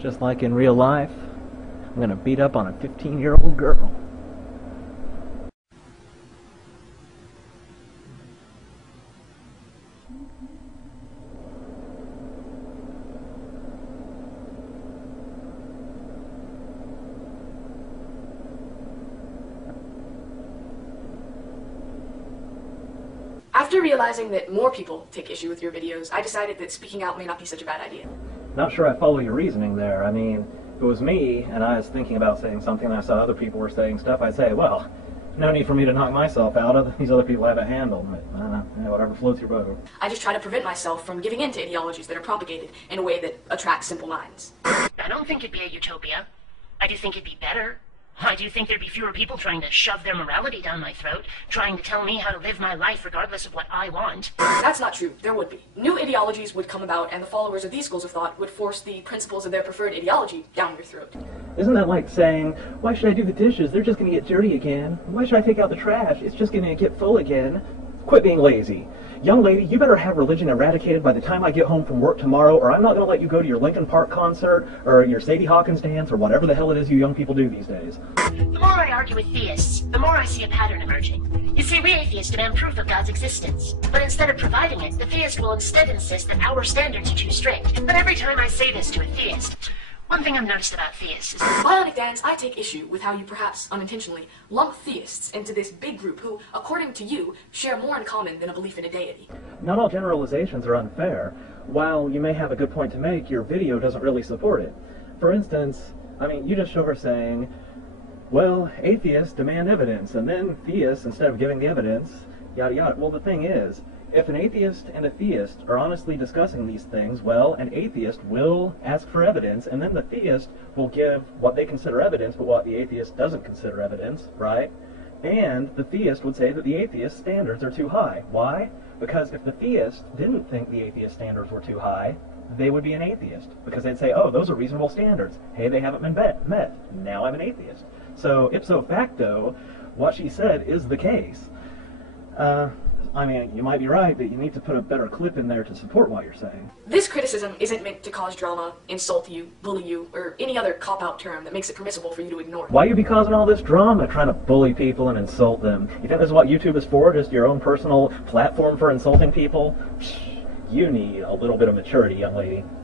Just like in real life, I'm gonna beat up on a 15-year-old girl. After realizing that more people take issue with your videos, I decided that speaking out may not be such a bad idea. Not sure I follow your reasoning there. I mean, if it was me and I was thinking about saying something and I saw other people were saying stuff, I'd say, well, no need for me to knock myself out. These other people have it handled. But, I don't know, whatever floats your boat. I just try to prevent myself from giving in to ideologies that are propagated in a way that attracts simple minds. I don't think it'd be a utopia. I do think it'd be better. I do think there'd be fewer people trying to shove their morality down my throat, trying to tell me how to live my life regardless of what I want. That's not true. There would be. New ideologies would come about, and the followers of these schools of thought would force the principles of their preferred ideology down your throat. Isn't that like saying, why should I do the dishes? They're just going to get dirty again. Why should I take out the trash? It's just going to get full again. Quit being lazy. Young lady, you better have religion eradicated by the time I get home from work tomorrow, or I'm not going to let you go to your Linkin Park concert, or your Sadie Hawkins dance, or whatever the hell it is you young people do these days. The more I argue with theists, the more I see a pattern emerging. You see, we atheists demand proof of God's existence. But instead of providing it, the theist will instead insist that our standards are too strict. But every time I say this to a theist, one thing I've noticed about theists is that... Bionic Dance, I take issue with how you perhaps unintentionally lump theists into this big group who, according to you, share more in common than a belief in a deity. Not all generalizations are unfair. While you may have a good point to make, your video doesn't really support it. For instance, I mean, you just show her saying, well, atheists demand evidence, and then theists, instead of giving the evidence, yada yada. Well, the thing is, if an atheist and a theist are honestly discussing these things, well, an atheist will ask for evidence, and then the theist will give what they consider evidence, but what the atheist doesn't consider evidence, right? And the theist would say that the atheist standards are too high. Why? Because if the theist didn't think the atheist standards were too high, they would be an atheist. Because they'd say, oh, those are reasonable standards. Hey, they haven't been met. Now I'm an atheist. So, ipso facto, what she said is the case. I mean, you might be right, but you need to put a better clip in there to support what you're saying. This criticism isn't meant to cause drama, insult you, bully you, or any other cop-out term that makes it permissible for you to ignore. Why you be causing all this drama, trying to bully people and insult them? You think this is what YouTube is for, just your own personal platform for insulting people? You need a little bit of maturity, young lady.